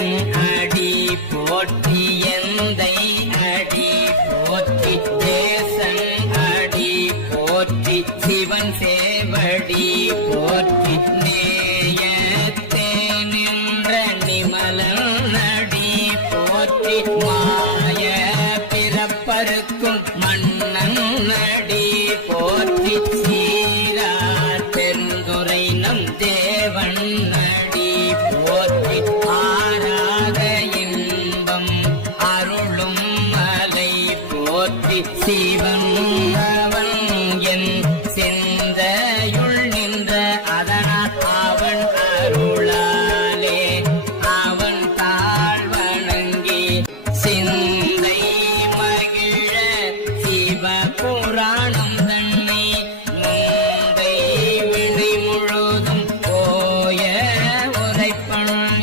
அடி போற்றி எந்தை அடி போற்றி தேசன் அடி போற்றி சிவன் சேவடி போற்றி நேயத்தே நின்ற நிமலன் அடி போற்றி மாய பிறப்பருக்கும் மன்னன் அடி போற்றி